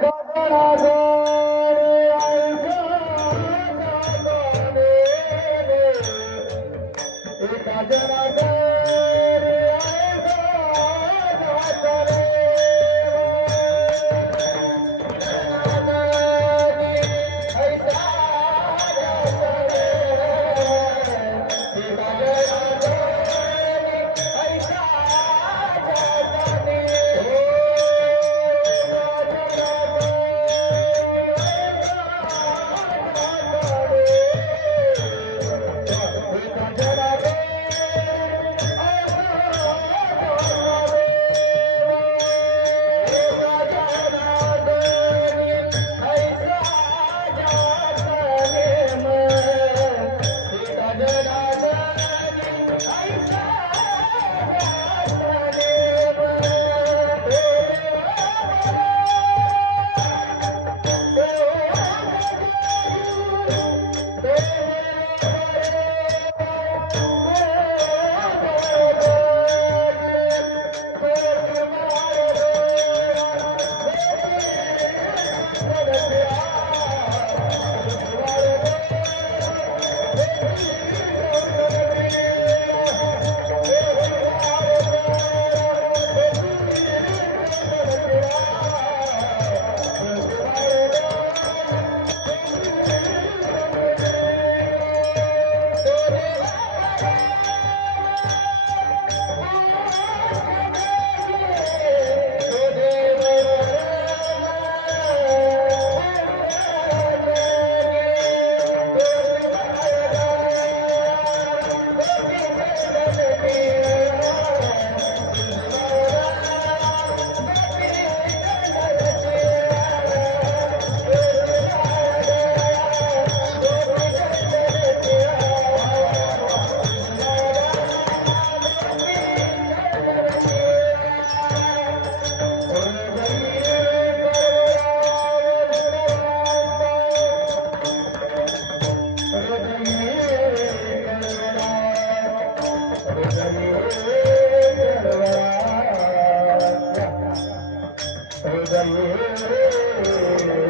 Thank you. যাবে